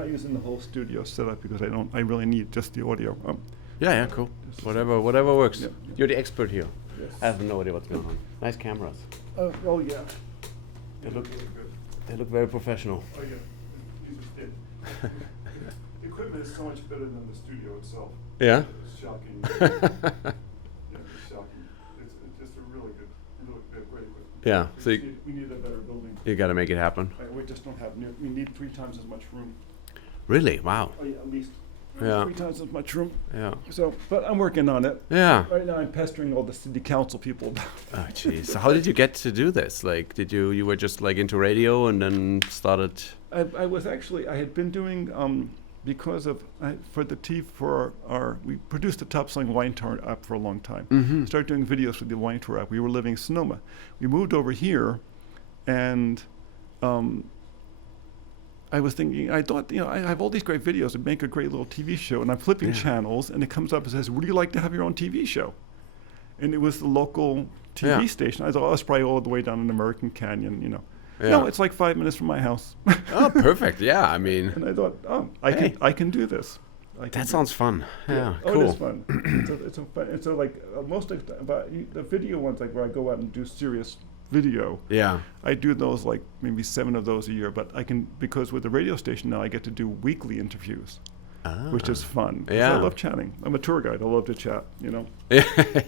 not using the whole studio setup because I really need just the audio. Yeah, cool. Whatever works. Yep. You're the expert here. Yes. I have no idea what's going on. Nice cameras. Oh yeah. They look really good. They look very professional. Oh yeah. These are thin. The equipment is so much better than the studio itself. Yeah. It's shocking. It's shocking. It's just a really good, great equipment. Yeah. So We need a better building. you got to make it happen. We just don't have we need 3 times as much room. Really? Wow. Oh yeah, at least. Yeah. 3 times as much room. Yeah. So, but I'm working on it. Yeah. Right now, I'm pestering all the city council people. Oh, jeez. So how did you get to do this? Like, you were just like into radio and then started? I had been doing, because of, we produced the top-selling wine tour app for a long time. Mm-hmm. Started doing videos for the wine tour app. We were living in Sonoma. We moved over here, and I was thinking, I thought, I have all these great videos and make a great little TV show, and I'm flipping channels, and it comes up and says, would you like to have your own TV show? And it was the local TV station. I thought, oh, it's probably all the way down in American Canyon, Yeah. No, it's like 5 minutes from my house. Oh, perfect. Yeah, I mean. And I thought, I can do this. That sounds fun. Yeah, Oh, cool. it is fun. it's a fun. And so like most of the video ones, like where I go out and do serious video. Yeah. I do those like maybe 7 of those a year, but I can, because with the radio station now I get to do weekly interviews, which is fun. Yeah. I love chatting. I'm a tour guide. I love to chat,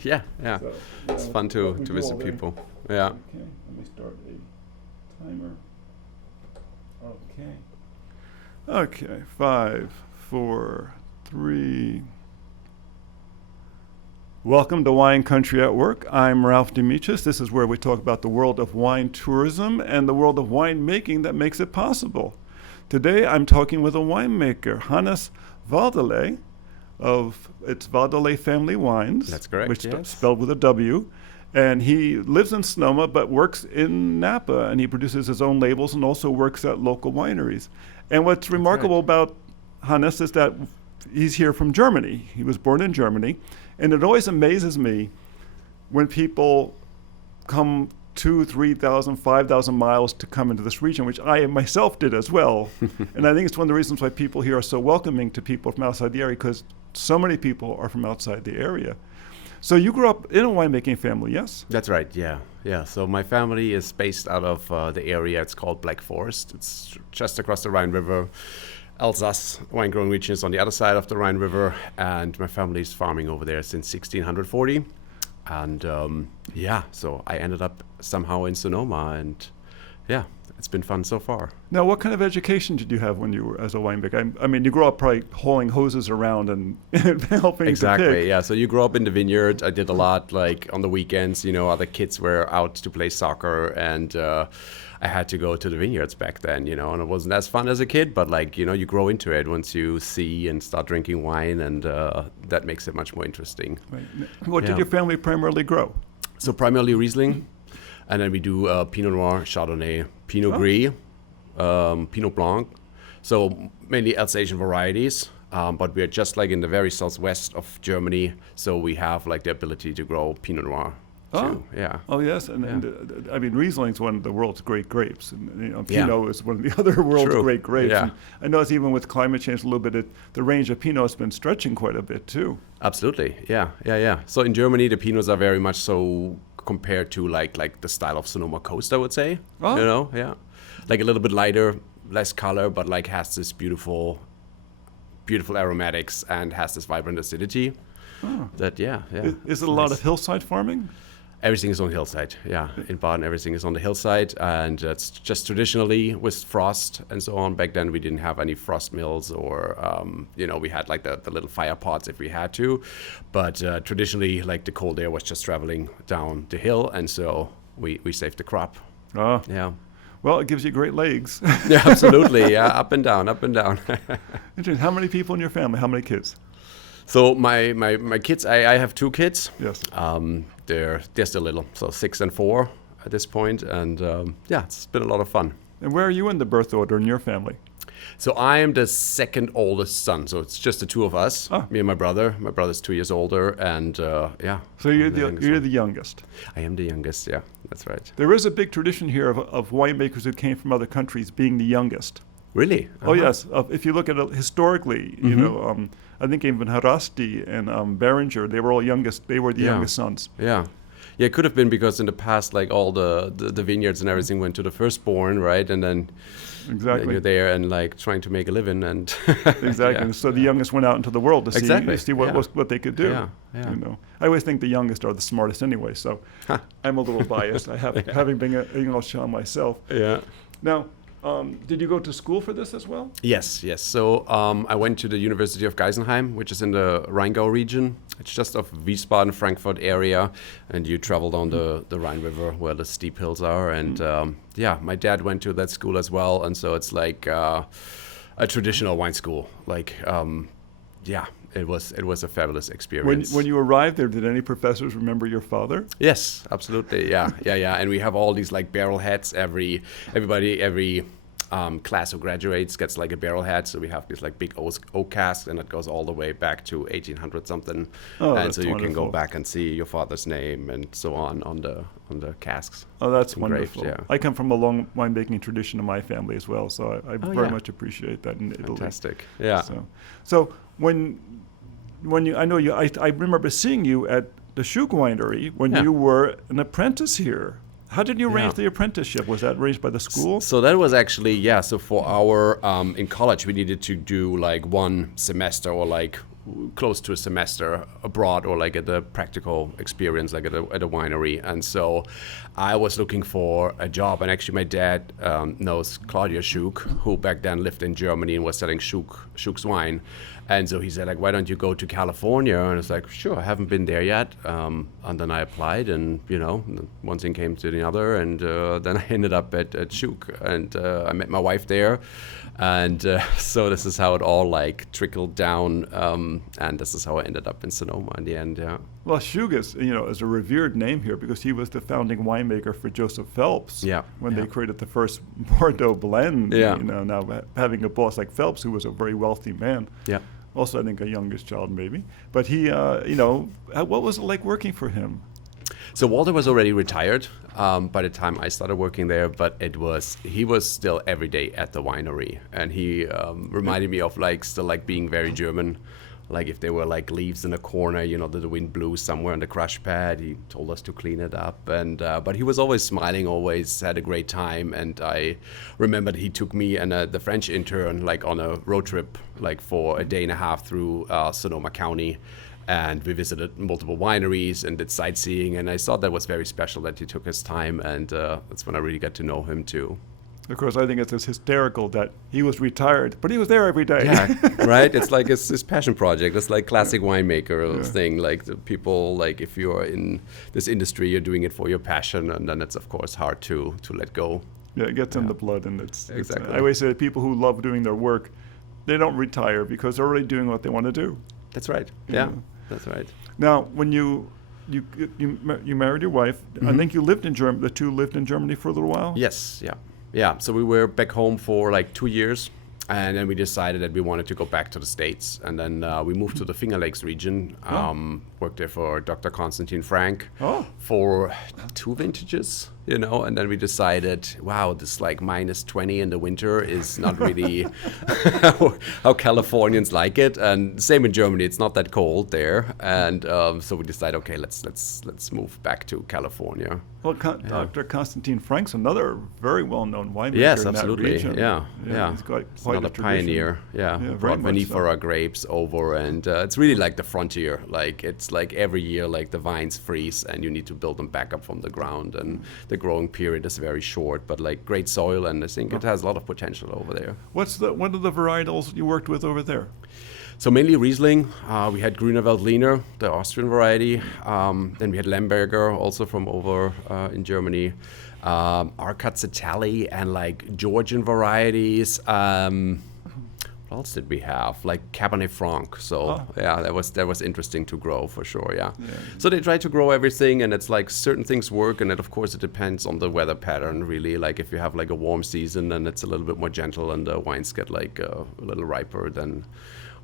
Yeah. So, It's fun to we do visit all day. people. Yeah. Okay, let me start a timer. Okay, 5, 4, 3. Welcome to Wine Country at Work. I'm Ralph DeAmicis. This is where we talk about the world of wine tourism and the world of wine making that makes it possible. Today I'm talking with a winemaker, Hannes Wedele it's Wedele Family Wines. That's correct, Which yes. spelled with a W. And he lives in Sonoma but works in Napa, and he produces his own labels and also works at local wineries. And what's remarkable about Hannes is that he's here from Germany. He was born in Germany. And it always amazes me when people come 2,000, 3,000, 5,000 miles to come into this region, which I myself did as well. And I think it's one of the reasons why people here are so welcoming to people from outside the area, because so many people are from outside the area. So you grew up in a winemaking family, yes? That's right, yeah. So my family is based out of the area. It's called Black Forest. It's just across the Rhine River. Alsace wine growing region is on the other side of the Rhine River, and my family is farming over there since 1640. And so I ended up somehow in Sonoma, and it's been fun so far. Now, what kind of education did you have when you were as a winemaker? I mean, you grew up probably hauling hoses around and helping Exactly, to pick. yeah. So you grew up in the vineyard. I did a lot, like on the weekends, other kids were out to play soccer, and I had to go to the vineyards back then, and it wasn't as fun as a kid, but you grow into it once you see and start drinking wine, and that makes it much more interesting. Right. What did your family primarily grow? So primarily Riesling, and then we do Pinot Noir, Chardonnay, Pinot Gris, Pinot Blanc. So mainly Alsatian varieties, but we are just like in the very southwest of Germany, so we have like the ability to grow Pinot Noir. Too. Yeah. Oh yes, and I mean Riesling's one of the world's great grapes, and Pinot is one of the other world's great grapes. Yeah. And I know it's even with climate change a little bit, the range of Pinot has been stretching quite a bit too. Absolutely, yeah. So in Germany, the Pinots are very much so compared to like the style of Sonoma Coast, I would say. Oh. Like a little bit lighter, less color, but like has this beautiful aromatics and has this vibrant acidity. Oh. Is it a lot of hillside farming? Everything is on the hillside, yeah. In Baden, everything is on the hillside, and it's just traditionally with frost and so on. Back then, we didn't have any frost mills, or we had like the little fire pots if we had to, but traditionally, like the cold air was just traveling down the hill, and so we saved the crop. Oh, yeah. Well, it gives you great legs. Yeah, absolutely. Yeah, up and down. Interesting. How many people in your family? How many kids? So my kids, I have 2 kids. Yes. They're still little, so 6 and 4 at this point, and it's been a lot of fun. And where are you in the birth order in your family? So I am the second oldest son, so it's just the 2 of us, me and my brother. My brother's 2 years older, and So you're the youngest. I am the youngest, yeah, that's right. There is a big tradition here of winemakers who came from other countries being the youngest. Really? Oh yes, if you look at it historically, you know, I think even Harasti and Berenger, they were all youngest. They were the youngest sons. Yeah. Yeah, it could have been because in the past, like all the vineyards and everything went to the firstborn, right? And then Exactly. you're there and like trying to make a living and Exactly. yeah, So the youngest went out into the world to see what they could do. Yeah, yeah. You know, I always think the youngest are the smartest anyway. So I'm a little biased. I have having been an English child myself. Yeah. Now, did you go to school for this as well? Yes. So I went to the University of Geisenheim, which is in the Rheingau region. It's just off Wiesbaden, Frankfurt area, and you travel down the Rhine River where the steep hills are. And yeah, my dad went to that school as well, and so it's like a traditional wine school. Like, yeah, it was a fabulous experience. When you arrived there, did any professors remember your father? Yes, absolutely. Yeah. And we have all these like barrel heads. Every class who graduates gets like a barrel head. So we have these like big oak casks, and it goes all the way back to 1800 something. Oh, and that's so you can go wonderful. back and see your father's name and so on the casks. Oh, that's Engraved, wonderful. yeah. I come from a long winemaking tradition in my family as well, so I very yeah. much appreciate that in Italy. Fantastic. Yeah. So when you, I know you, I remember seeing you at the Schug Winery when Yeah. you were an apprentice here. How did you arrange Yeah. the apprenticeship? Was that arranged by the school? So that was actually, yeah, so for our, in college, we needed to do like one semester or like close to a semester abroad or like at a practical experience, like at a winery. And so I was looking for a job. And actually my dad knows Claudia Schug, who back then lived in Germany and was selling Schug's wine. And so he said, like, why don't you go to California? And it's like, sure, I haven't been there yet. And then I applied, and, you know, one thing came to the other. And then I ended up at Schug. And I met my wife there. And so this is how it all, like, trickled down. And this is how I ended up in Sonoma in the end, yeah. Well, Schug is a revered name here because he was the founding winemaker for Joseph Phelps. Yeah, When yeah. they created the first Bordeaux blend. Yeah. You know, now having a boss like Phelps, who was a very wealthy man. Yeah. Also, I think a youngest child maybe. But he, what was it like working for him? So Walter was already retired by the time I started working there, but he was still every day at the winery, and he reminded me of like still like being very German. Like if there were like leaves in a corner, you know, that the wind blew somewhere on the crush pad, he told us to clean it up. And but he was always smiling, always had a great time. And I remembered he took me and the French intern like on a road trip, like for a day and a half through Sonoma County. And we visited multiple wineries and did sightseeing. And I thought that was very special that he took his time. And that's when I really got to know him too. Of course, I think it's just hysterical that he was retired, but he was there every day. Yeah, right? It's like his passion project. It's like classic winemaker thing. Like the people, like if you're in this industry, you're doing it for your passion, and then it's of course hard to let go. Yeah, it gets in the blood, and it's Exactly. I always say that people who love doing their work, they don't retire because they're already doing what they want to do. That's right. Yeah. Yeah, that's right. Now, when you married your wife, I think you lived in Germany. The two lived in Germany for a little while. Yes, yeah. So we were back home for like 2 years, and then we decided that we wanted to go back to the States. And then we moved to the Finger Lakes region, worked there for Dr. Konstantin Frank for 2 vintages, you know, and then we decided, wow, this like minus 20 in the winter is not really how Californians like it. And same in Germany, it's not that cold there. And so we decided, okay, let's move back to California. Well, Dr. Konstantin Frank's another very well-known winemaker Yes, in absolutely. that region. Yeah. He's got It's quite another a tradition. pioneer. Yeah, very brought much vinifera grapes over, and it's really like the frontier. Like it's like every year, like the vines freeze, and you need to build them back up from the ground, and the growing period is very short. But like great soil, and I think it has a lot of potential over there. What are the varietals you worked with over there? So mainly Riesling. We had Grüner Veltliner, the Austrian variety. Then we had Lemberger, also from over in Germany. Arcazzetali and like Georgian varieties. What else did we have? Like Cabernet Franc. So yeah, that was interesting to grow for sure. Yeah. So they try to grow everything, and it's like certain things work, and of course it depends on the weather pattern. Really, like if you have like a warm season, then it's a little bit more gentle, and the wines get like a little riper. Then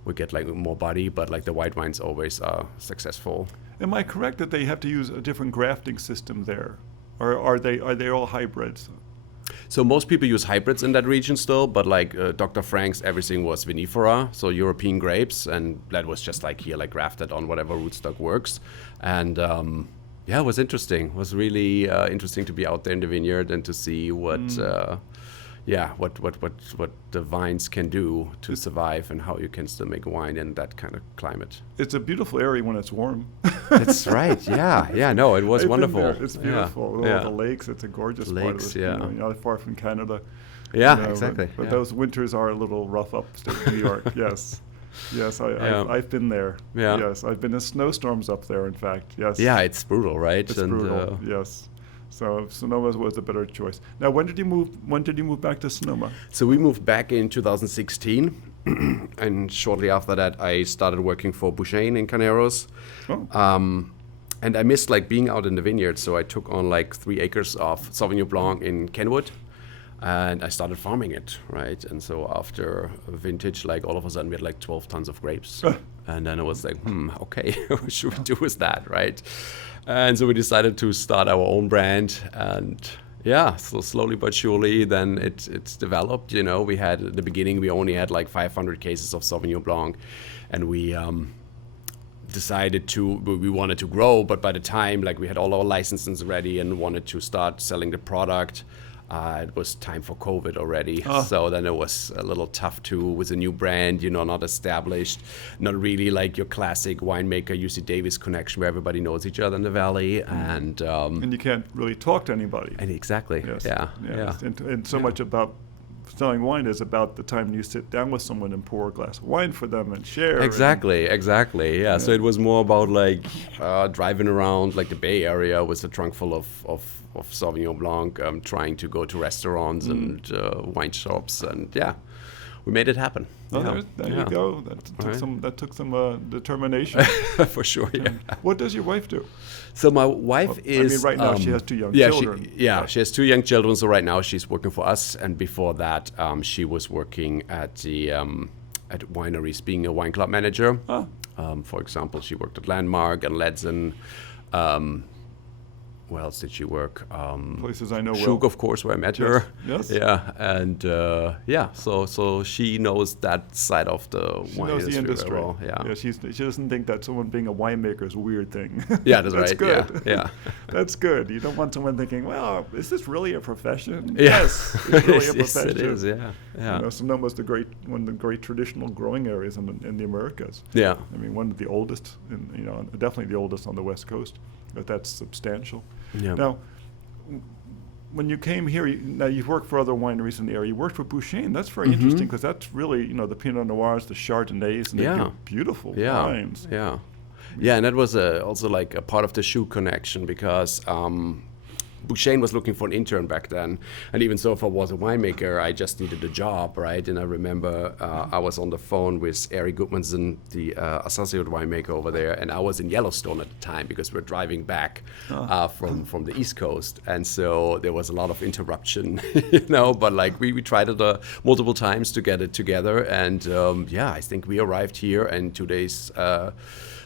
we get like more body, but like the white wines always are successful. Am I correct that they have to use a different grafting system there, or are they all hybrids? So most people use hybrids in that region still, but like Dr. Frank's, everything was vinifera, so European grapes, and that was just like here, like grafted on whatever rootstock works. And yeah, it was interesting. It was really interesting to be out there in the vineyard and to see what the vines can do to survive and how you can still make wine in that kind of climate. It's a beautiful area when it's warm. That's right. Yeah. No, it was I've been wonderful. there. It's beautiful. Yeah. All the lakes. It's a gorgeous part Lakes, of it. yeah. You know, you're not far from Canada. Yeah, you know, exactly. But yeah. those winters are a little rough upstate New York. Yes. Yes, I've been there. Yeah. Yes, I've been in snowstorms up there, in fact. Yes. Yeah, it's brutal, right? It's brutal. Yes. So Sonoma was a better choice. Now, when did you move back to Sonoma? So we moved back in 2016, and shortly after that, I started working for Bouchain in Caneros. Oh. And I missed like being out in the vineyard, so I took on like 3 acres of Sauvignon Blanc in Kenwood, and I started farming it, right? And so after vintage, like all of a sudden we had like 12 tons of grapes. And then it was like, okay, what should we do with that, right? And so we decided to start our own brand, and yeah, so slowly but surely then it's developed. You know, we had at the beginning, we only had like 500 cases of Sauvignon Blanc, and we decided we wanted to grow, but by the time like we had all our licenses ready and wanted to start selling the product, it was time for COVID already. So then it was a little tough with a new brand, you know, not established, not really like your classic winemaker UC Davis connection where everybody knows each other in the valley, and you can't really talk to anybody. And exactly. Yes. Yeah. And so much about selling wine is about the time you sit down with someone and pour a glass of wine for them and share. Exactly. Yeah. So it was more about like driving around like the Bay Area with a trunk full of Sauvignon Blanc, trying to go to restaurants and wine shops, and yeah, we made it happen. Oh, there you go. That took some determination. For sure. Yeah. What does your wife do? So my wife is. I mean, right now she has 2 young children. She has 2 young children. So right now she's working for us, and before that, she was working at the at wineries, being a wine club manager. For example, she worked at Landmark and Ledson. Where else did she work? Places I know well. Shug, of course, where I met her. Yes. Yeah, and so she knows that side of the wine knows the industry. very well. Yeah. She doesn't think that someone being a winemaker is a weird thing. Yeah, that's right. Good. Yeah. That's good. You don't want someone thinking, well, is this really a profession? Yeah. Yes, it's really a Yes, profession. it is. Yeah. You know, Sonoma's one of the great traditional growing areas in the Americas. Yeah. I mean, one of the oldest, definitely the oldest on the West Coast. But that's substantial. Yeah. Now, when you came here, you've worked for other wineries in the area. You worked for Bouchain. That's very interesting because that's really, the Pinot Noirs, the Chardonnays, and they give beautiful wines. Yeah. Yeah, and that was also like a part of the Shoe connection because Bouchain was looking for an intern back then, and even so, if I was a winemaker, I just needed a job, right? And I remember I was on the phone with Eric Gudmundsen, the associate winemaker over there, and I was in Yellowstone at the time because we're driving back from the East Coast, and so there was a lot of interruption, But like we tried it multiple times to get it together, and I think we arrived here, and 2 days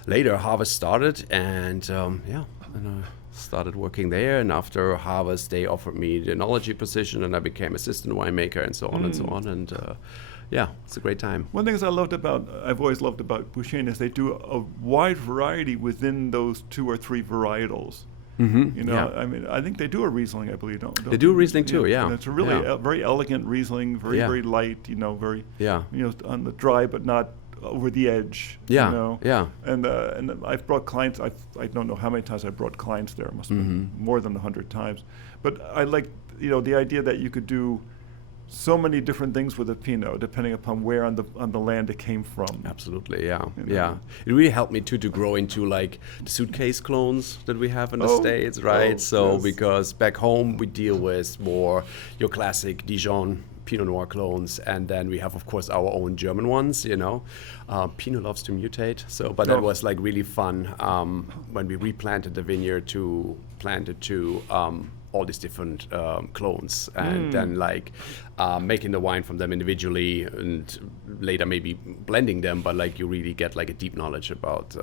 later, harvest started, and started working there, and after harvest they offered me the enology position, and I became assistant winemaker and so on and so on, and it's a great time. One thing I've always loved about Bouchain is they do a wide variety within those 2 or 3 varietals. I mean, I think they do a Riesling, I believe, don't they? Do a Riesling too, yeah. And it's a really very elegant Riesling, very light, very on the dry but not over the edge. And I've brought clients. I don't know how many times I've brought clients there. It must have been more than 100 times. But I like the idea that you could do so many different things with a Pinot, depending upon where on the land it came from. Absolutely, yeah. It really helped me too to grow into like the suitcase clones that we have in the States, right? Because back home we deal with more your classic Dijon Pinot Noir clones, and then we have, of course, our own German ones. Pinot loves to mutate, but that was like really fun when we replanted the vineyard to plant it to all these different clones, and then like making the wine from them individually, and later maybe blending them. But like you really get like a deep knowledge about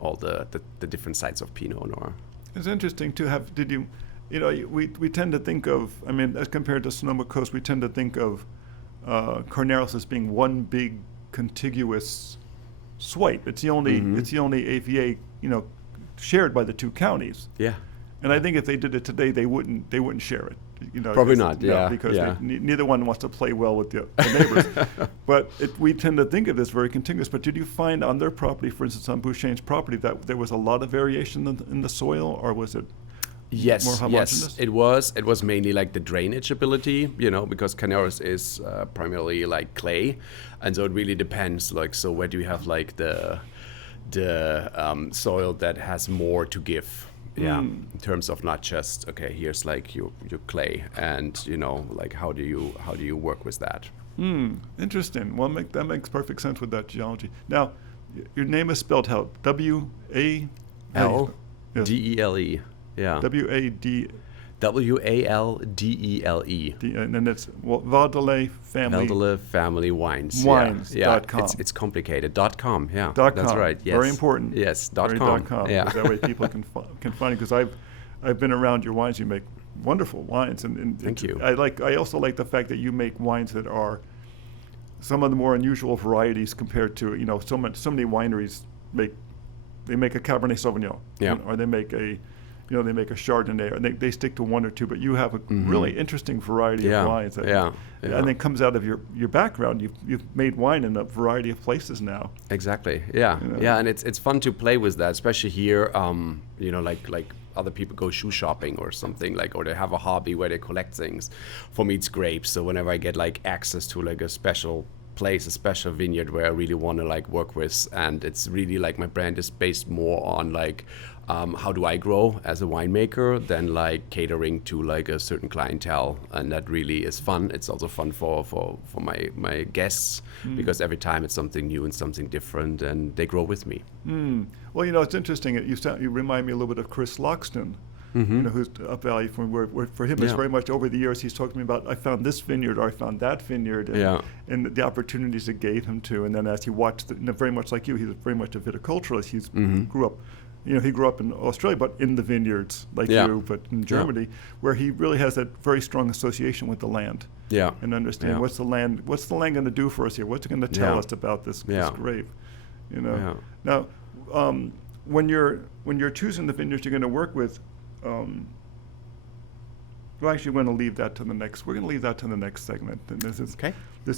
all the different sides of Pinot Noir. It's interesting to have. we tend to think of, I mean, as compared to Sonoma Coast, we tend to think of Carneros as being one big contiguous swipe. It's the only AVA, shared by the two counties. Yeah. And I think if they did it today, they wouldn't share it. Probably not. Yeah. Because neither one wants to play well with the neighbors. But we tend to think of this very contiguous. But did you find on their property, for instance, on Bouchain's property, that there was a lot of variation in the soil, or was it? Yes, more homogeneous? yes, it was mainly like the drainage ability, because Carneros is primarily like clay, and so it really depends. Like, so where do you have like the soil that has more to give? Yeah, in terms of not just here's like your clay, and like how do you work with that? Interesting. Well, that makes perfect sense with that geology. Now, your name is spelled how? W-A-L-D-E-L-E. Yeah. W-A-D. W-A-L-D-E-L-E. And then it's Wedele Family. Wedele Family Wines. Wines. Yeah. .com. It's complicated. .com. Yeah. .com. That's right. Yes. Very important. Yes. Very .com. .com. Yeah. That way people can find it. Because I've been around your wines. You make wonderful wines. And Thank you. I also like the fact that you make wines that are some of the more unusual varieties compared to so many wineries make a Cabernet Sauvignon. Yeah. Or they make a they make a Chardonnay, or they stick to one or two, but you have a really interesting variety of wines that and it comes out of your background. You've made wine in a variety of places now. Exactly. Yeah. Yeah, and it's fun to play with that, especially here. Like other people go shoe shopping or something, or they have a hobby where they collect things. For me, it's grapes. So whenever I get access to a special place, a special vineyard where I really want to work with, and it's really my brand is based more on how do I grow as a winemaker than catering to a certain clientele, and that really is fun. It's also fun for my guests because every time it's something new and something different, and they grow with me. Well, it's interesting. You remind me a little bit of Chris Loxton. Who's up valley from where for him it's very much over the years he's talked to me about, I found this vineyard or I found that vineyard, and the opportunities it gave him to. And then as he watched, very much like you, he's very much a viticulturalist. He grew up, he grew up in Australia, but in the vineyards you, but in Germany, where he really has that very strong association with the land. Yeah. And understand what's the land going to do for us here? What's it going to tell us about this grape? Now, when you're choosing the vineyards you're going to work with. Well, actually, we're going to leave that to the next. We're going to leave that to the next segment. And this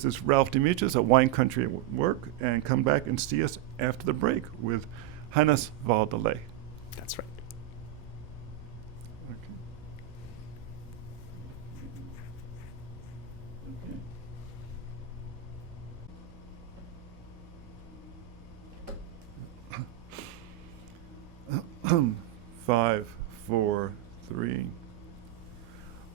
is Ralph DeAmicis at Wine Country at Work, and come back and see us after the break with Hannes Wedele. That's right. Okay. 5, 4, 3.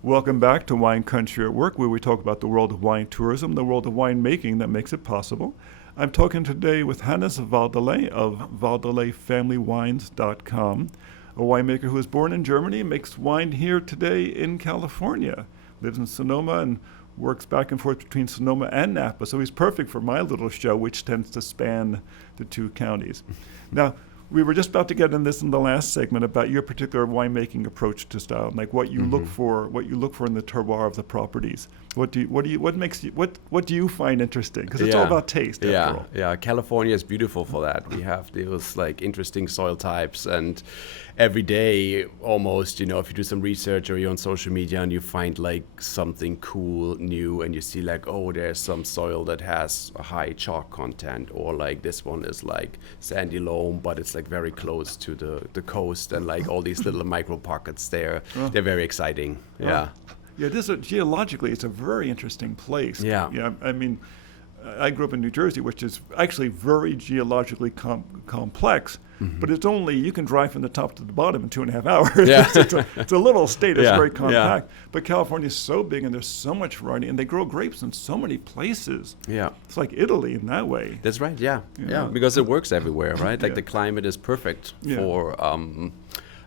Welcome back to Wine Country at Work, where we talk about the world of wine tourism, the world of winemaking that makes it possible. I'm talking today with Hannes Wedele of WedeleFamilyWines.com, a winemaker who was born in Germany and makes wine here today in California, lives in Sonoma and works back and forth between Sonoma and Napa, so he's perfect for my little show, which tends to span the two counties. Now, we were just about to get in the last segment about your particular winemaking approach to style, like what you look for in the terroir of the properties. What do you find interesting? Because it's all about taste. After all. Yeah. California is beautiful for that. We have those interesting soil types, and every day almost, if you do some research or you're on social media and you find something cool new, and you see there's some soil that has a high chalk content, or this one is sandy loam, but it's very close to the coast, and all these little micro pockets there. They're very exciting. Yeah. Yeah, geologically, it's a very interesting place. Yeah. I mean, I grew up in New Jersey, which is actually very geologically complex, but it's only, you can drive from the top to the bottom in 2.5 hours. Yeah. it's a little state, it's very compact. But California is so big and there's so much variety, and they grow grapes in so many places. Yeah. It's like Italy in that way. That's right, yeah, because it works everywhere, right? The climate is perfect for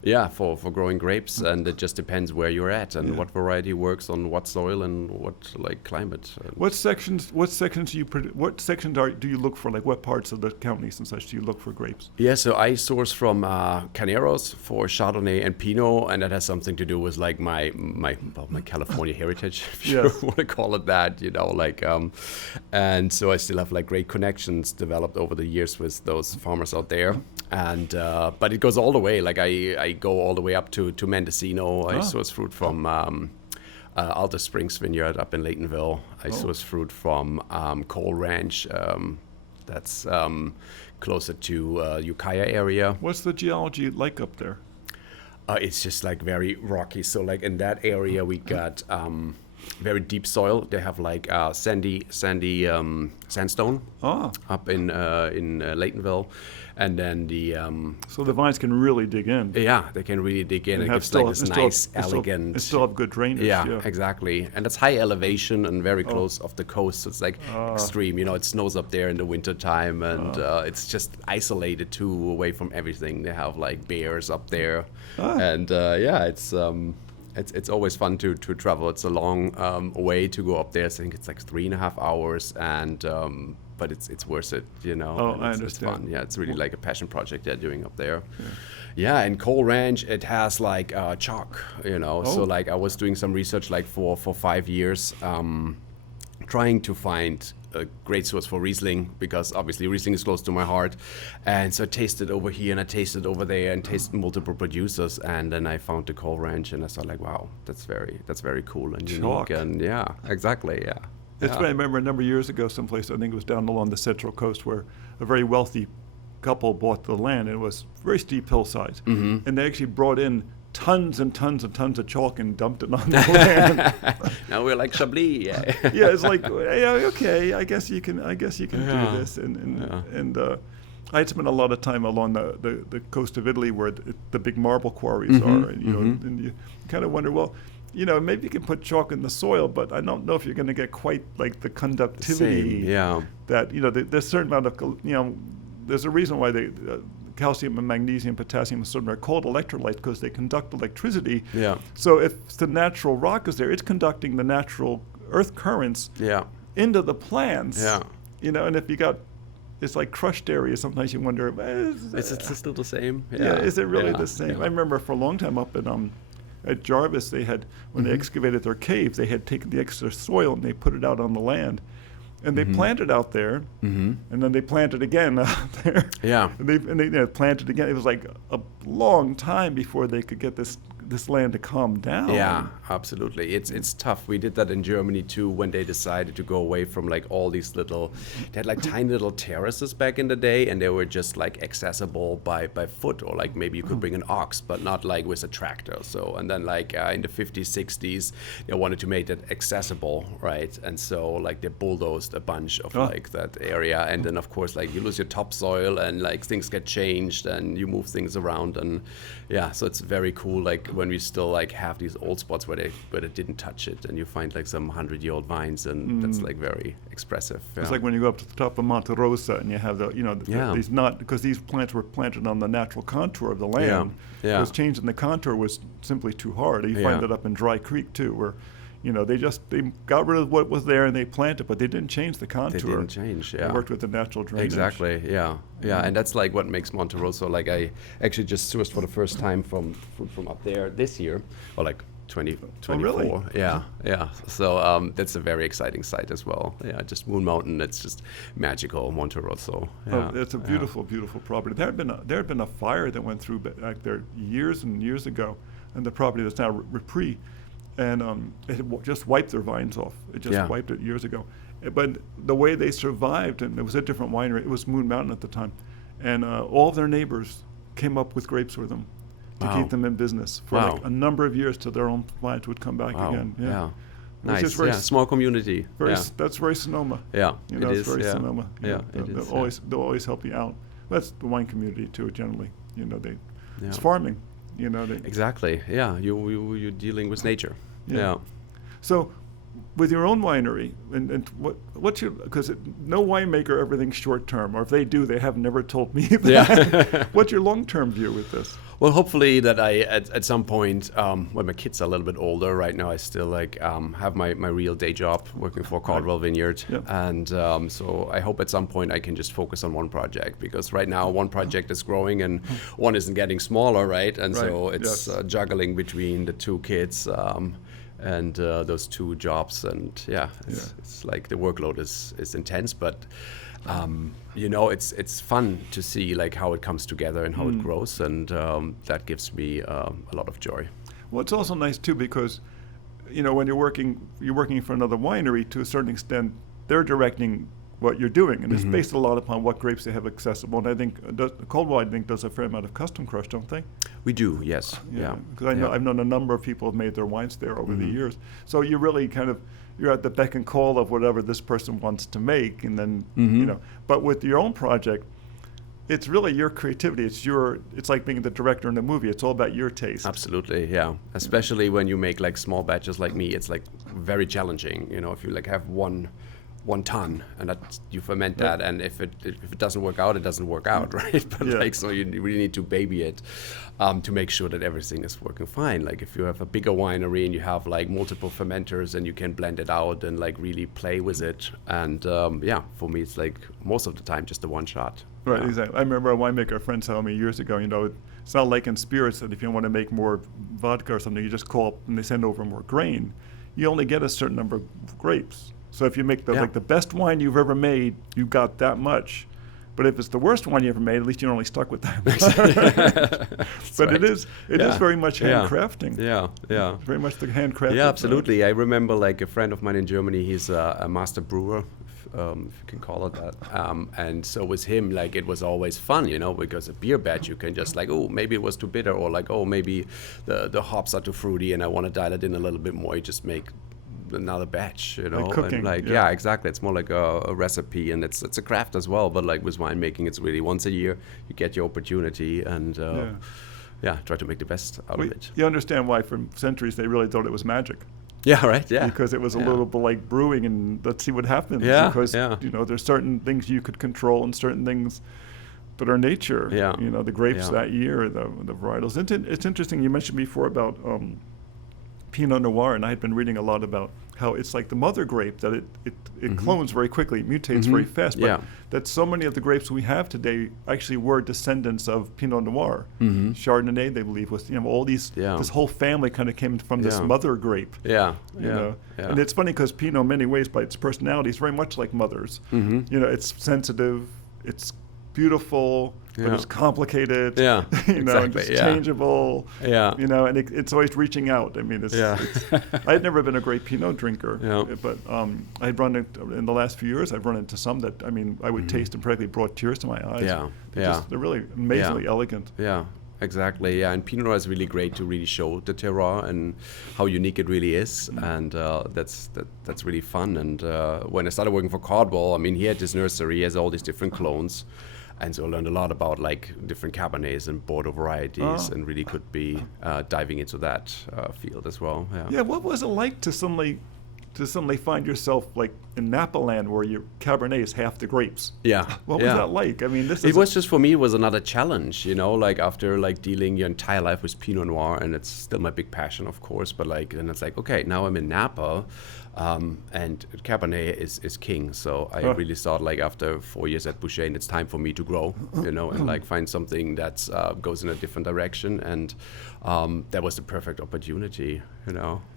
Yeah, for growing grapes, and it just depends where you're at and what variety works on what soil and what like climate. What sections do you look for? Like what parts of the counties and such do you look for grapes? Yeah, so I source from Carneros for Chardonnay and Pinot, and that has something to do with like my California heritage, if you want to call it that, you know, like, and so I still have like great connections developed over the years with those farmers out there, and but it goes all the way. Like I go all the way up to Mendocino. I source fruit from Alta Springs Vineyard up in Laytonville. I source fruit from Cole Ranch. That's closer to Ukiah area. What's the geology like up there? It's just like very rocky. So like in that area we got very deep soil. They have like sandy sandstone up in Laytonville, and then the so the vines can really dig in. Yeah, they can really dig in. It gives like this nice, elegant. It still have good drainage. Yeah, exactly. And it's high elevation and very close off the coast. So it's like extreme. You know, it snows up there in the winter time, and it's just isolated too, away from everything. They have like bears up there, and it's always fun to travel. It's a long way to go up there. I think it's like 3.5 hours, and but it's worth it, you know. Oh, I understand. It's fun. Yeah, it's really like a passion project they're doing up there. Yeah, and Cole Ranch, it has like chalk, you know. So like I was doing some research like for 5 years, trying to find a great source for Riesling, because obviously Riesling is close to my heart. And so I tasted over here and I tasted over there and tasted multiple producers, and then I found the Cole Ranch and I thought like, wow, that's very cool and unique. And yeah, exactly, yeah. That's what I remember a number of years ago, someplace, I think it was down along the Central Coast, where a very wealthy couple bought the land, and it was very steep hillsides. And they actually brought in tons and tons and tons of chalk and dumped it on the land. Now we're like Chablis, yeah. Yeah, it's like, okay, I guess you can do this. And I had spent a lot of time along the coast of Italy, where the big marble quarries are, and and you kind of wonder, well, you know, maybe you can put chalk in the soil, but I don't know if you're going to get quite like the conductivity that, you know, there's a certain amount of, you know, there's a reason why they calcium and magnesium, potassium, and sodium are called electrolytes, because they conduct electricity. Yeah. So if the natural rock is there, it's conducting the natural earth currents into the plants. Yeah. You know, and if you got, it's like crushed areas, sometimes you wonder, is it still the same? Yeah. Is it really the same? I remember for a long time up at Jarvis, they had, when they excavated their cave, they had taken the extra soil and they put it out on the land. And they planted out there, and then they planted again out there. Yeah. And they planted again. It was like a long time before they could get this land to calm down. Yeah, absolutely. It's tough. We did that in Germany too, when they decided to go away from like all these little, they had like tiny little terraces back in the day, and they were just like accessible by foot, or like maybe you could bring an ox, but not like with a tractor. So, and then like in the 50s, 60s, they wanted to make it accessible, right? And so like they bulldozed a bunch of like that area, and then of course like you lose your topsoil, and like things get changed and you move things around, and so it's very cool like when we still like have these old spots where they didn't touch it, and you find like some 100-year-old vines, and that's like very expressive. It's like when you go up to the top of Monte Rosa and you have these not, because these plants were planted on the natural contour of the land. Because changing the contour was simply too hard. You find that up in Dry Creek too, where they got rid of what was there and they planted, but they didn't change the contour. They didn't change, They worked with the natural drainage. Exactly, yeah. And that's like what makes Monte Rosa. Like I actually just sourced for the first time from up there this year, or like 2024. Really? Yeah. So that's a very exciting site as well. Yeah, just Moon Mountain. It's just magical, Monte Rosa. Yeah. It's a beautiful, beautiful property. There had been a fire that went through back there years and years ago, and the property that's now Repris. And it just wiped their vines off. It just wiped it years ago. But the way they survived, and it was a different winery, it was Moon Mountain at the time, and all of their neighbors came up with grapes for them to keep them in business for like a number of years till their own vines would come back again. Yeah. Nice. Small community. That's very Sonoma. Yeah, it is. Very Sonoma. They'll always help you out. That's the wine community too. Generally, it's farming. Exactly. Yeah, you're dealing with nature. Yeah. So, with your own winery, and what's your, because no winemaker everything's short term, or if they do, they have never told me that. Yeah. What's your long term view with this? Well, hopefully that I at some point, when my kids are a little bit older. Right now, I still have my real day job working for Caldwell Vineyard, Yep. and so I hope at some point I can just focus on one project, because right now one project is growing and one isn't getting smaller, right? And so Right, it's yes. Juggling between the two kids. And those two jobs, and it's like the workload is intense, but it's fun to see like how it comes together and how it grows, and that gives me a lot of joy. Well, it's also nice too because, when you're working for another winery, to a certain extent, they're directing what you're doing, and it's based a lot upon what grapes they have accessible. And I think Caldwell, does a fair amount of custom crush, don't they? We do, yes. Yeah. Because I've known a number of people have made their wines there over the years. So you really you're at the beck and call of whatever this person wants to make, and then But with your own project, it's really your creativity. It's like being the director in a movie. It's all about your taste. Absolutely, yeah. Especially when you make like small batches like me, it's like very challenging. If you like have one ton and that you ferment that, and if it doesn't work out, it doesn't work out, right? But so you really need to baby it to make sure that everything is working fine. Like if you have a bigger winery and you have like multiple fermenters, and you can blend it out and like really play with it. And for me, it's like most of the time just a one shot. Right, exactly. I remember a winemaker friend telling me years ago, it's not like in spirits that if you want to make more vodka or something, you just call up and they send over more grain. You only get a certain number of grapes. So if you make the best wine you've ever made, you got that much. But if it's the worst wine you ever made, at least you're only stuck with that much. But right. it is very much handcrafting. Yeah. Very much the handcrafting. Yeah, absolutely. I remember like a friend of mine in Germany, he's a master brewer, if you can call it that. And so with him, like it was always fun, because a beer batch you can just like, oh, maybe it was too bitter, or like, oh, maybe the hops are too fruity and I want to dial it in a little bit more. You just make another batch, like cooking, and exactly. It's more like a recipe, and it's a craft as well. But like with winemaking, it's really once a year you get your opportunity, and try to make the best out of it. You understand why for centuries they really thought it was magic. Yeah, right. Yeah, because it was a little bit like brewing, and let's see what happens. Yeah, because there's certain things you could control and certain things that are nature. Yeah, the grapes that year, the varietals. It's interesting. You mentioned before about Pinot Noir, and I had been reading a lot about how it's like the mother grape, that it clones very quickly, it mutates very fast, but that so many of the grapes we have today actually were descendants of Pinot Noir. Chardonnay, they believe, was all these this whole family kind of came from this mother grape. And it's funny because Pinot, in many ways, by its personality, is very much like mothers. It's sensitive, it's beautiful, but it's complicated. Exactly. It's changeable. And it's always reaching out. I mean, I had never been a great Pinot drinker, but I had run in the last few years. I've run into some that I would taste and practically brought tears to my eyes. They're really amazingly elegant. Exactly, and Pinot Noir is really great to really show the terroir and how unique it really is, and that's really fun. And when I started working for Caldwell, he had this nursery, he has all these different clones, and so I learned a lot about like different Cabernets and Bordeaux varieties, and really could be diving into that field as well. What was it like to suddenly find yourself like in Napa land where your Cabernet is half the grapes? What was that like? It was just, for me, it was another challenge, like after like dealing your entire life with Pinot Noir, and it's still my big passion, of course, but like then it's like, okay, now I'm in Napa, and Cabernet is king. So I really thought like after 4 years at Boucher, it's time for me to grow, and like find something that goes in a different direction, and that was the perfect opportunity,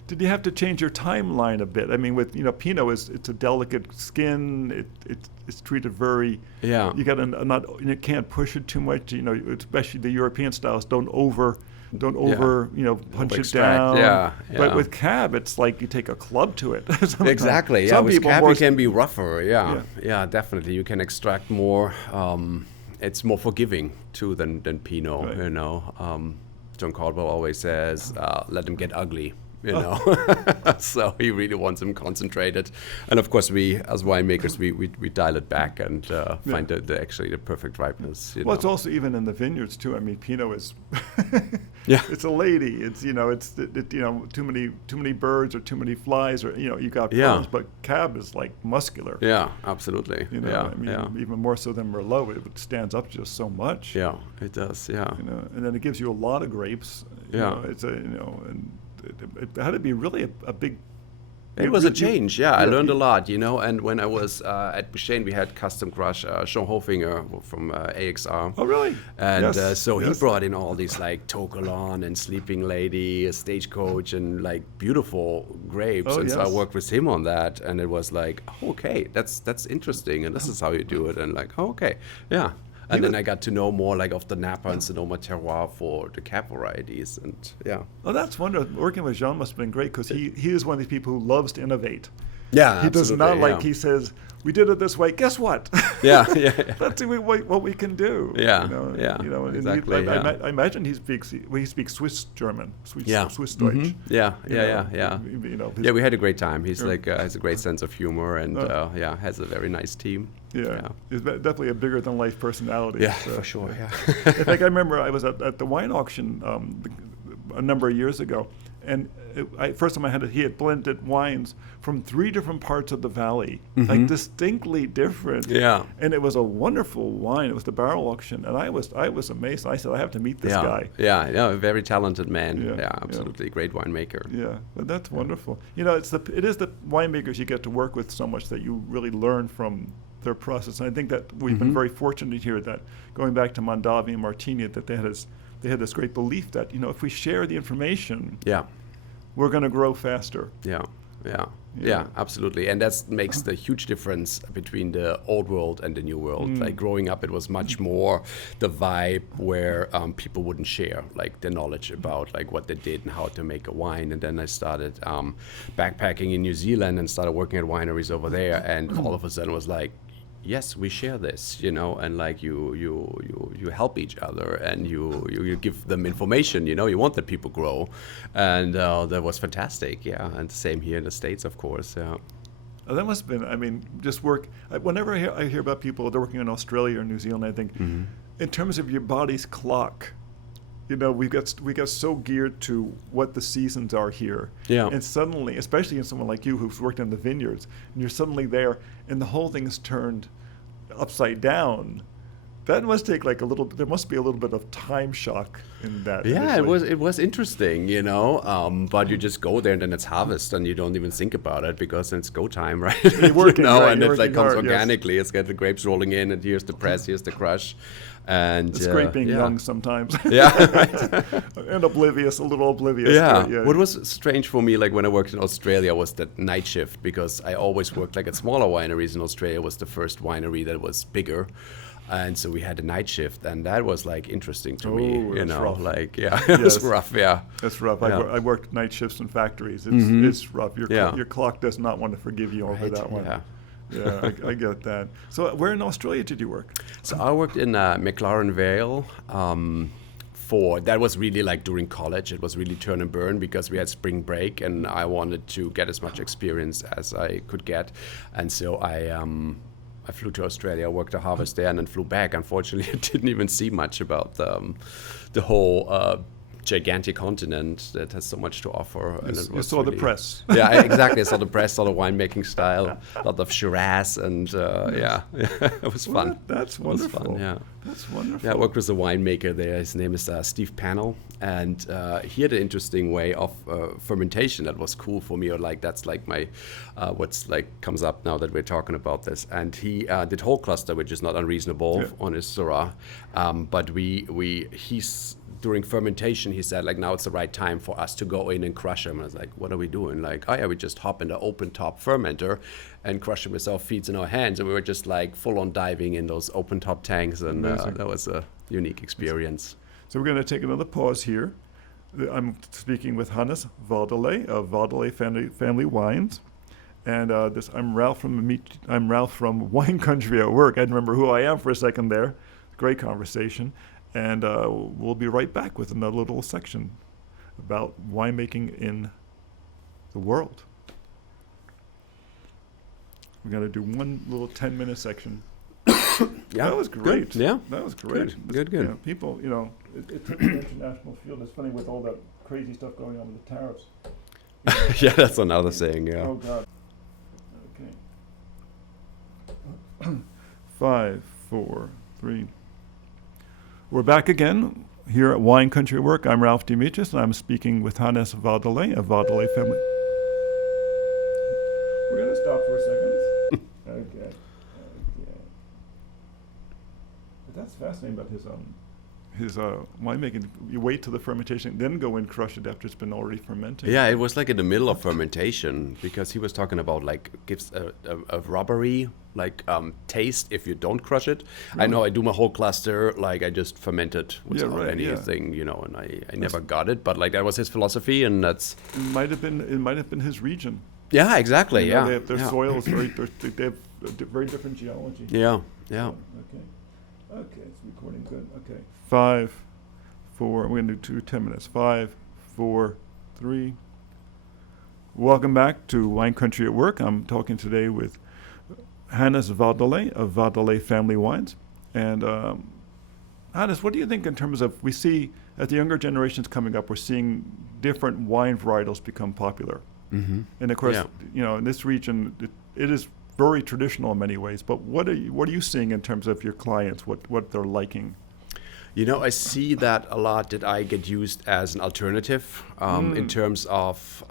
Did you have to change your timeline a bit? With Pinot, it's a delicate skin. It's treated very. You got you can't push it too much. Especially the European styles don't over punch it down. But with Cab, it's like you take a club to it. Exactly. Some with people Cab, it can be rougher. Yeah, definitely. You can extract more. It's more forgiving too than Pinot. Right. John Caldwell always says, "Let them get ugly." you know. So he really wants them concentrated. And of course, we as winemakers, we dial it back and find actually the perfect ripeness. Well, it's also even in the vineyards too. I mean, Pinot is, Yeah. it's a lady. It's too many birds or too many flies or you got problems. But Cab is like muscular. Yeah, absolutely. I mean, even more so than Merlot. It stands up just so much. Yeah, it does. Yeah. And then it gives you a lot of grapes. It's and it had to be really a big. It was a change, I learned a lot, and when I was at Bouchain, we had custom crush Jean Hofinger from AXR. Oh, really? And he brought in all these like Tocolon and Sleeping Lady, a Stagecoach, and like beautiful grapes. So I worked with him on that, and it was like, okay, that's interesting, and this is how you do it, and like, okay, yeah. And then I got to know more like of the Napa and Sonoma terroir for the Cab varieties, and yeah. Oh, that's wonderful. Working with Jean must have been great because he is one of these people who loves to innovate. Yeah, he does not like he says, "We did it this way. Guess what?" Yeah. Let's see what we can do. Yeah, exactly. I imagine he speaks Swiss German, Swiss Deutsch. Mm-hmm. Yeah. We had a great time. He's has a great sense of humor and has a very nice team. Yeah, he's definitely a bigger than life personality. Yeah, for sure. Yeah. In fact, I remember I was at the wine auction a number of years ago, and first time he had blended wines from 3 different parts of the valley, like distinctly different. Yeah. And it was a wonderful wine. It was the barrel auction, and I was amazed. I said, I have to meet this guy. Yeah, a very talented man. Yeah, absolutely, great winemaker. Yeah, but that's wonderful. It is the winemakers you get to work with so much that you really learn from their process. And I think that we've been very fortunate here that going back to Mondavi and Martini, that they had this great belief that if we share the information, we're going to grow faster. Yeah, absolutely. And that makes the huge difference between the old world and the new world. Like growing up, it was much more the vibe where people wouldn't share like the knowledge about like what they did and how to make a wine. And then I started backpacking in New Zealand and started working at wineries over there. And all of a sudden was like, yes, we share this, and like you help each other and you give them information, you want that people grow, and that was fantastic, and the same here in the States, of course, That must have been, just work. Whenever I hear about people they're working in Australia or New Zealand, I think, in terms of your body's clock, we got so geared to what the seasons are here. Yeah. And suddenly, especially in someone like you who's worked in the vineyards, and you're suddenly there, and the whole thing is turned upside down. That must take there must be a little bit of time shock in that. Yeah, it was interesting, but you just go there and then it's harvest and you don't even think about it because it's go time, right? You're working, right? And it comes hard, organically. Yes. It's got the grapes rolling in and here's the press, here's the crush. And it's great being young sometimes. Yeah, right. And a little oblivious. Yeah. What was strange for me, like when I worked in Australia, was that night shift, because I always worked like at smaller wineries. In Australia was the first winery that was bigger. And so we had a night shift, and that was like interesting to me, rough. It was rough, That's rough. Yeah. I worked night shifts in factories. It's rough. Your clock does not want to forgive you over that one. Yeah, I get that. So where in Australia did you work? So I worked in McLaren Vale. That was really like during college. It was really turn and burn because we had spring break, and I wanted to get as much experience as I could get, and so I flew to Australia, worked a harvest there, and then flew back. Unfortunately, I didn't even see much about the whole gigantic continent that has so much to offer. You saw the press. Yeah, exactly. I saw the press, saw the winemaking style, a lot of Shiraz, and it was fun. That's wonderful. It was fun, yeah. That's wonderful. Yeah, I worked with a winemaker there. His name is Steve Pannell, and he had an interesting way of fermentation that was cool for me. Or like that's like my what's like comes up now that we're talking about this. And he did whole cluster, which is not unreasonable on his Syrah, but he's. During fermentation, he said, like, now it's the right time for us to go in and crush them. And I was like, what are we doing? Like, we just hop in the open top fermenter and crush them with our feet in our hands. And we were just like full on diving in those open top tanks. And that was a unique experience. So we're going to take another pause here. I'm speaking with Hannes Wedele of Wedele Family Wines. And I'm Ralph from Wine Country at Work. I didn't remember who I am for a second there. Great conversation. And we'll be right back with another little section about winemaking in the world. We're going to do one little 10-minute section. Yeah, That was great. Good. Yeah, That was great. Good. You know, people, it's an international field. It's funny with all that crazy stuff going on with the tariffs. Yeah, that's another saying. Yeah. Oh, God. Okay. 5, 4, 3. We're back again here at Wine Country at Work. I'm Ralph DeAmicis, and I'm speaking with Hannes Wedele of Wedele family. We're going to stop for a second. Okay. But that's fascinating about his winemaking. You wait till the fermentation, then go and crush it after it's been already fermented. Yeah, it was like in the middle of fermentation because he was talking about like gives a rubbery taste if you don't crush it. I know I do my whole cluster like I just ferment it without anything, and I never got it, but like that was his philosophy, and that's It might have been his region. yeah, exactly. You know, Yeah, their soil is they have a very different geology. yeah. Okay, it's recording good. Okay. 5, 4, we're going to do 10 minutes. 5, 4, 3. Welcome back to Wine Country at Work. I'm talking today with Hannes Wedele of Wedele Family Wines. And Hannes, what do you think in terms of, we see as the younger generations coming up, we're seeing different wine varietals become popular. Mm-hmm. And of course, in this region, it is very traditional in many ways, but what are you seeing in terms of your clients, what they're liking? I see that a lot that I get used as an alternative in terms of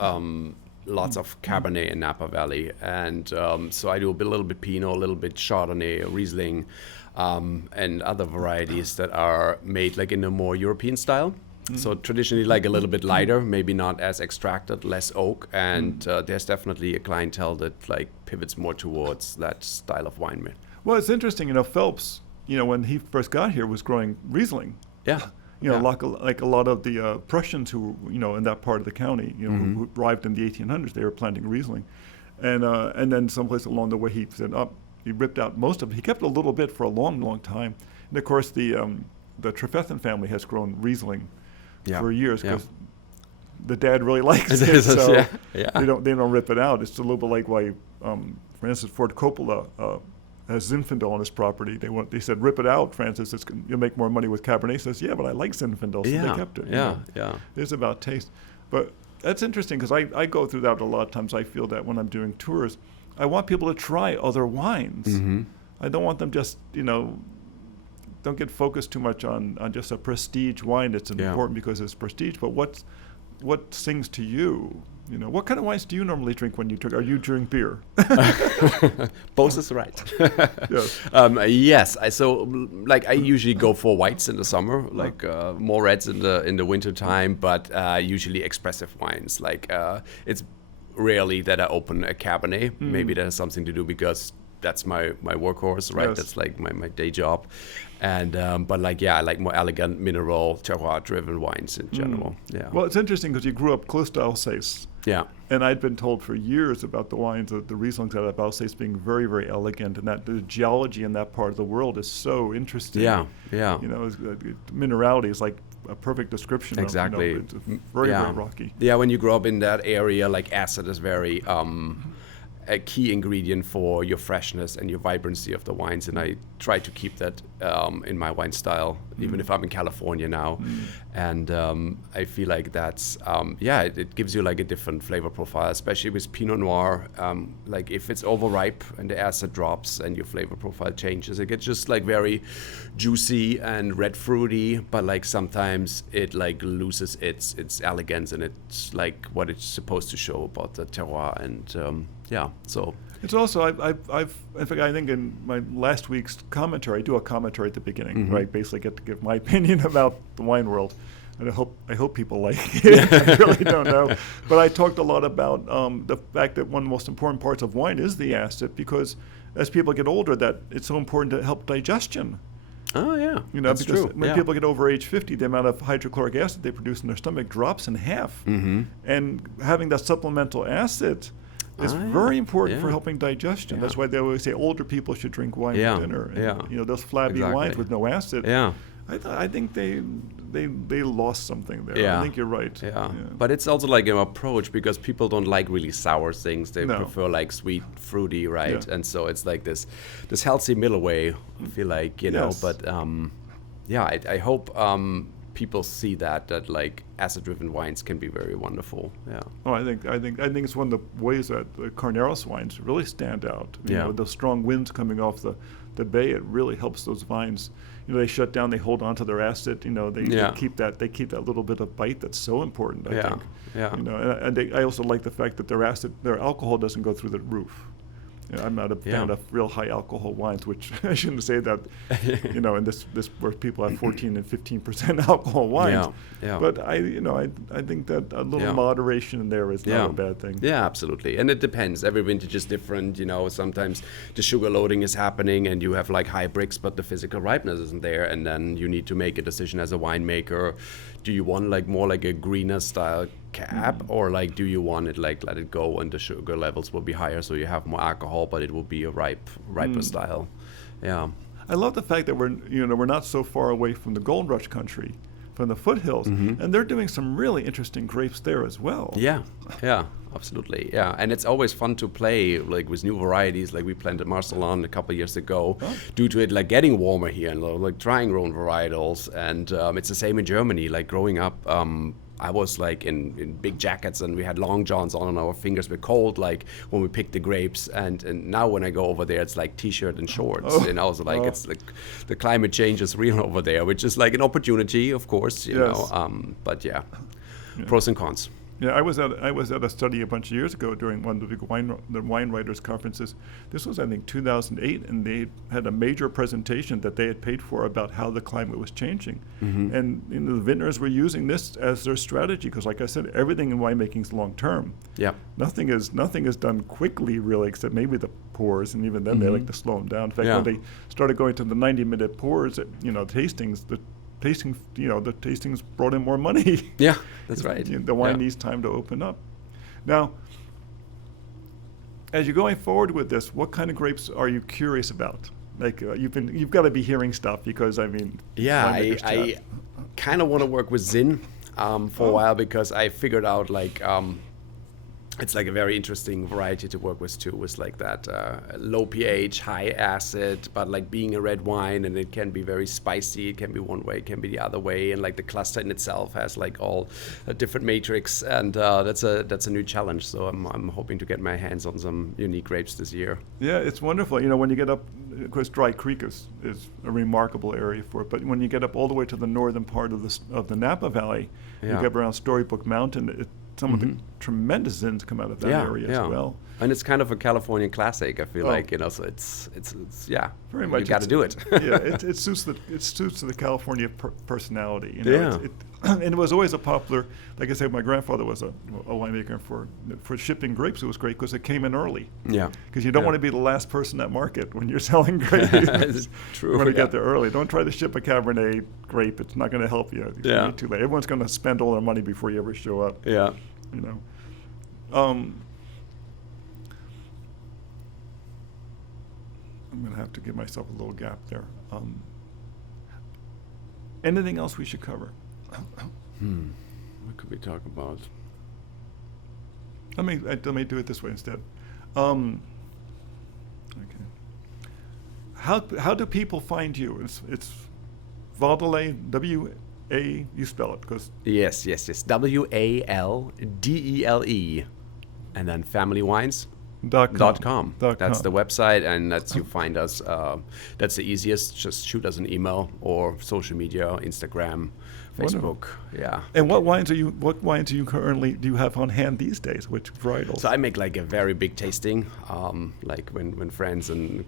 lots of Cabernet in Napa Valley. And so I do a little bit Pinot, a little bit Chardonnay, Riesling, and other varieties that are made like in a more European style. So traditionally like a little bit lighter, maybe not as extracted, less oak, and there's definitely a clientele that like pivots more towards that style of wine. Well, it's interesting, Phelps, when he first got here was growing Riesling. Yeah. Like a lot of the Prussians who, in that part of the county, who arrived in the 1800s, they were planting Riesling. And then someplace along the way he said, he ripped out most of it. He kept a little bit for a long, long time. And of course the Trefethen family has grown Riesling for years because the dad really likes it, so they don't rip it out. It's a little bit like why, for instance, Ford Coppola has Zinfandel on his property. They said rip it out, Francis. You'll make more money with Cabernet. He says, yeah, but I like Zinfandel, so they kept it. It's about taste, but that's interesting because I go through that a lot of times. I feel that when I'm doing tours, I want people to try other wines. Mm-hmm. I don't want them just don't get focused too much on just a prestige wine. It's important because it's prestige, but what sings to you? What kind of wines do you normally drink when you drink? Are you drink beer? Both is right. Yes. Yes. I usually go for whites in the summer, like more reds in the winter time, but usually expressive wines. It's rarely that I open a Cabernet. Maybe that has something to do because that's my workhorse, right? Yes. That's like my day job. And but I like more elegant mineral terroir driven wines in general. Yeah. Well, it's interesting because you grew up close to Alsace. Yeah. And I'd been told for years about the wines, the Rieslings out of Alsace being very, very elegant, and that the geology in that part of the world is so interesting. Yeah. Minerality is like a perfect description. Exactly. It's very, very rocky. Yeah. When you grow up in that area, like acid is very a key ingredient for your freshness and your vibrancy of the wines, and I try to keep that in my wine style, even if I'm in California now. And I feel like that's it gives you like a different flavor profile, especially with Pinot Noir. Like if it's overripe and the acid drops and your flavor profile changes, it gets just like very juicy and red fruity, but like sometimes it like loses its elegance, and it's like what it's supposed to show about the terroir. And so it's also in fact I think in my last week's commentary, I do a commentary at the beginning, right? Basically get to give my opinion about the wine world, and I hope people like it. I really don't know, but I talked a lot about the fact that one of the most important parts of wine is the acid, because as people get older, that it's so important to help digestion. Oh yeah, that's because true. When people get over age 50, the amount of hydrochloric acid they produce in their stomach drops in half, and having that supplemental acid is very important for helping digestion. That's why they always say older people should drink wine with dinner. And, those flabby wines with no acid. I think they they lost something there. Yeah. I think you're right. Yeah. But it's also like an approach because people don't like really sour things. They No. prefer like sweet, fruity, right? Yeah. And so it's like this healthy middle way. I feel like, you know. Yes. But I hope people see that like acid-driven wines can be very wonderful. Yeah. Oh, I think it's one of the ways that the Carneros wines really stand out. You know, the strong winds coming off the bay, it really helps those vines. You know, they shut down, they hold on to their acid. You know, they keep that little bit of bite that's so important. I think. Yeah. You know, and I also like the fact that their alcohol doesn't go through the roof. You know, I'm not a fan of real high alcohol wines, which I shouldn't say that. You know, in this where people have 14 and 15% alcohol wines. Yeah. But I think that a little moderation in there is not a bad thing. Yeah, absolutely. And it depends. Every vintage is different. You know, sometimes the sugar loading is happening and you have like high bricks, but the physical ripeness isn't there. And then you need to make a decision as a winemaker. Do you want like more like a greener style cab, or like do you want it like let it go and the sugar levels will be higher so you have more alcohol, but it will be a riper style. Yeah. I love the fact that we're not so far away from the Gold Rush country, from the foothills, and they're doing some really interesting grapes there as well. Yeah, absolutely. Yeah, and it's always fun to play like with new varieties. Like we planted Marcelin a couple of years ago, due to it like getting warmer here and like trying our own varietals. And it's the same in Germany. Like growing up, I was like in big jackets and we had long johns on and our fingers were cold like when we picked the grapes, and now when I go over there it's like t-shirt and shorts. And I was like it's like the climate change is real over there, which is like an opportunity, of course, you know. But pros and cons. Yeah, I was at a study a bunch of years ago during one of the big wine writers conferences. This was, I think, 2008, and they had a major presentation that they had paid for about how the climate was changing. And you know, the vintners were using this as their strategy because, like I said, everything in winemaking is long term. Yeah. Nothing is done quickly, really, except maybe the pours, and even then they like to slow them down. In fact, when they started going to the 90-minute pours, you know, tastings, the tastings brought in more money. Yeah, that's right. The wine needs time to open up. Now, as you're going forward with this, what kind of grapes are you curious about? Like you've got to be hearing stuff because I kind of want to work with Zin for a while because I figured out like it's like a very interesting variety to work with too, with like that low pH, high acid, but like being a red wine, and it can be very spicy. It can be one way, it can be the other way, and like the cluster in itself has like all a different matrix, and that's a new challenge. So I'm hoping to get my hands on some unique grapes this year. Yeah, it's wonderful. You know, when you get up, of course, Dry Creek is a remarkable area for it, but when you get up all the way to the northern part of the Napa Valley, you get around Storybook Mountain. Some of the tremendous zins come out of that area as well. And it's kind of a Californian classic, I feel like, you know, so it's very much. You got to do it. It suits the California personality. You know, and it was always a popular, like I said, my grandfather was a winemaker for shipping grapes. It was great because it came in early. Yeah. Because you don't want to be the last person at market when you're selling grapes. It's true. You want to get there early. Don't try to ship a Cabernet grape. It's not going to help you. It's going to be too late. Everyone's going to spend all their money before you ever show up. Yeah. You know. I'm going to have to give myself a little gap there. Anything else we should cover? What could we talk about? Let me do it this way instead. Okay. How do people find you? It's Wedele, W-A, you spell it, because yes, WALDELE, and then familywines.com. That's the website, and that's you find us. That's the easiest. Just shoot us an email or social media, Instagram, Facebook. Wonderful. Yeah. And what wines do you currently have on hand these days? Which varietals? So I make like a very big tasting, like when friends and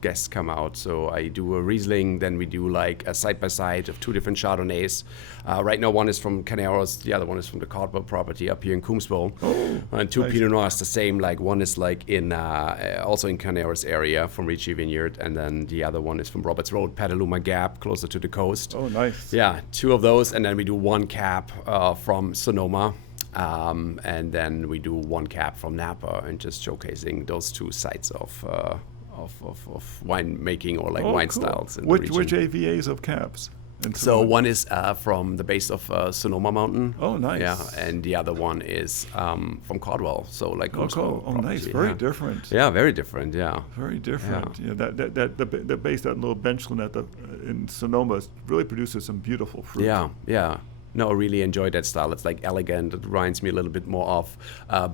guests come out. So I do a Riesling, then we do like a side by side of two different Chardonnays. Right now one is from Carneros, the other one is from the Caldwell property up here in Coombsville. And two Pinot Noirs the same. Like one is like in also in Carneros area from Ricci Vineyard, and then the other one is from Roberts Road, Petaluma Gap, closer to the coast. Oh, nice. Yeah, two of those, and then we do one cab from Sonoma, and then we do one cab from Napa, and just showcasing those two sides of wine making or like wine cool. styles. In which the region. AVAs of cabs? in So Sonoma? one is from the base of Sonoma Mountain. Oh, nice. Yeah, and the other one is from Caldwell. So like Oh, coastal cool. Oh, nice. property, Very yeah. different. Yeah, very different. Yeah. Very different. Yeah, the base, that little benchland in Sonoma really produces some beautiful fruit. Yeah, yeah. No, I really enjoy that style. It's like elegant. It reminds me a little bit more of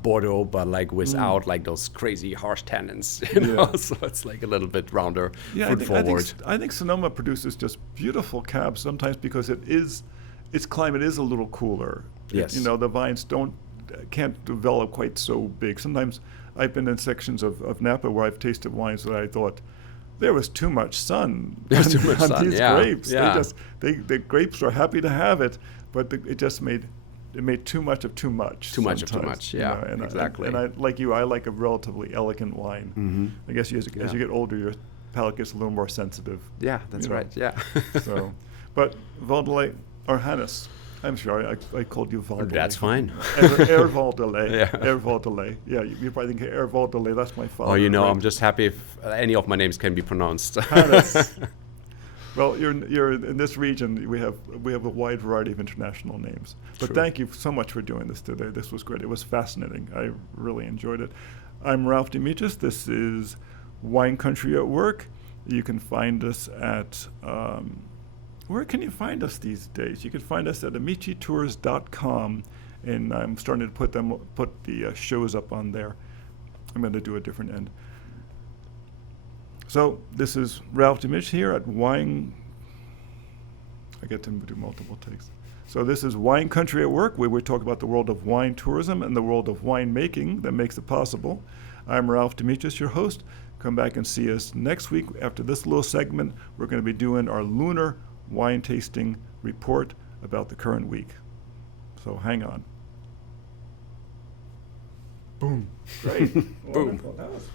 Bordeaux, but like without like those crazy harsh tannins. You know, Yeah. so it's like a little bit rounder, Yeah, fruit forward. I think Sonoma produces just beautiful cabs sometimes because its climate is a little cooler. Yes. You know, the vines can't develop quite so big. Sometimes I've been in sections of Napa where I've tasted wines that I thought there was too much sun There's too much on sun, these yeah, grapes. yeah. The grapes are happy to have it, but it just made too much of too much. Too much of too sometimes, much, you yeah, know, and exactly. I like you, I like a relatively elegant wine. Mm-hmm. I guess as you get older, your palate gets a little more sensitive. Yeah, that's you know. right. Yeah. So, but Wedele or Hannes, I'm sorry, I called you Wedele. That's fine. Air Wedele. Yeah. Air Wedele. Yeah, you probably think Air Wedele. That's my father. Oh, you know, right? I'm just happy if any of my names can be pronounced. Hannes. Well, you're in this region. We have a wide variety of international names. But True. thank you so much for doing this today. This was great. It was fascinating. I really enjoyed it. I'm Ralph DeAmicis. This is Wine Country at Work. You can find us at where can you find us these days? You can find us at amicitours.com, and I'm starting to put the shows up on there. I'm going to do a different end. So this is Ralph DeAmicis here at Wine. I get to do multiple takes. So this is Wine Country at Work, where we talk about the world of wine tourism and the world of wine making that makes it possible. I'm Ralph DeAmicis, your host. Come back and see us next week. After this little segment, we're going to be doing our lunar wine tasting report about the current week. So hang on. Boom. Great. Boom. That was